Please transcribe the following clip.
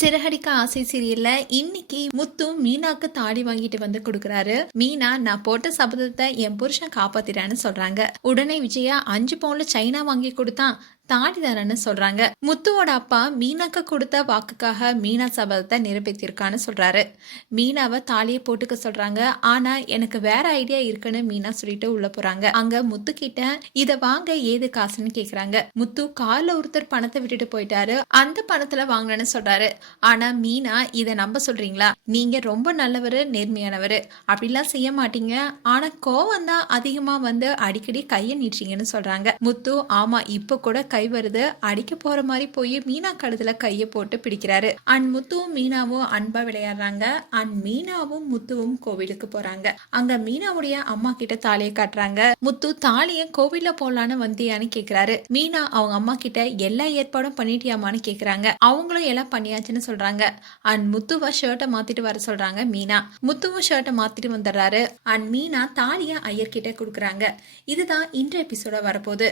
சிறகடிக்க ஆசை சீரியல்ல இன்னைக்கு முத்து மீனாக்கு தாடி வாங்கிட்டு வந்து கொடுக்கறாரு. மீனா நான் போட்ட சபதத்தை என் புருஷன் காப்பாத்திட்டான்னு சொல்றாங்க. உடனே விஜயா அஞ்சு பவுன்ல சைனா வாங்கி கொடுத்தான். தாடிதாரன்னு சொல்றாங்க. முத்துவோட அப்பா மீனாக்கு கொடுத்த வாக்குக்காக மீனா சபதத்தை நிறைவேற்றிருக்கான்னு சொல்றாரு. மீனாவை தாலியை போட்டுக்க சொல்றாங்க. ஆனா எனக்கு வேற ஐடியா இருக்குன்னு மீனா சொல்லிட்டு உள்ள போறாங்க. அங்க முத்து கிட்ட இத வாங்க ஏது காசுன்னு கேக்குறாங்க. முத்து கார்ல ஒருத்தர் பணத்தை விட்டுட்டு போயிட்டாரு. அந்த பணத்துல வாங்கினேன்னு சொல்றாரு. ஆனா மீனா இதை நம்ப சொல்றீங்களா? நீங்க ரொம்ப நல்லவர் நேர்மையானவர். அப்படிலாம் செய்ய மாட்டீங்க. ஆனா கோவம் தான் அதிகமா வந்து அடிக்கடி கையை நீட்டுறீங்கன்னு சொல்றாங்க. முத்து ஆமா இப்ப கூட கை வருது அடிக்க போற மாதிரி போய் மீனா கழுத்துல கையை போட்டு பிடிக்கிறாரு. அண்ட் முத்துவும் மீனாவும் அன்பா விளையாடுறாங்க. அண்ட் மீனாவும் முத்துவும் கோவிலுக்கு போறாங்க. அங்க மீனாவுடைய அம்மா கிட்ட தாலியை காட்டுறாங்க. முத்து தாலிய கோவில்ல போலான்னு வந்தியான்னு கேக்குறாரு. மீனா அவங்க அம்மா கிட்ட எல்லா ஏற்பாடும் பண்ணிட்டியாமான்னு கேக்குறாங்க. அவங்களும் எல்லாம் பண்ணியாச்சுன்னு சொல்றாங்க. அண்ட் முத்துவா ஷர்ட்டை மாத்திட்டு வர சொல்றாங்க மீனா. முத்துவும் ஷர்ட்டை மாத்திட்டு வந்துடுறாரு. அண்ட் மீனா தாலியை ஐயர்கிட்ட கொடுக்குறாங்க. இதுதான் இன்றைய எபிசோட வரப்போகுது.